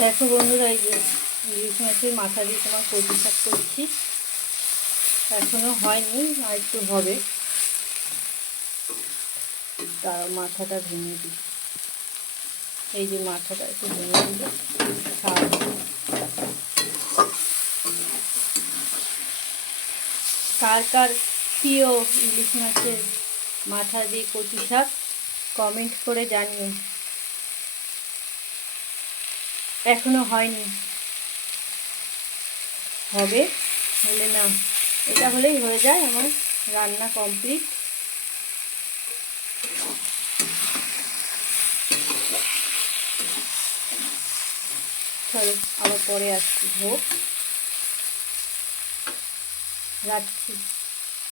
দেখো বন্ধুরা, এই যে ইলিশ মাছের মাথা দিয়ে তোমার কচু শাক করছি। এখনো হয়নি, আর একটু হবে। তার মাথাটা ভেঙে দিই। এই যে মাথাটা একটু ভেঙে দিলে কার কার প্রিয় ইলিশ মাছের মাথা দিয়ে কচু শাক কমেন্ট করে জানিও। এখনো হয়নি, হবে। হলে না, এটা হলেই হয়ে যায় আমার রান্না কমপ্লিট। চলো আবার পরে আসছি, হোক, রাখছি।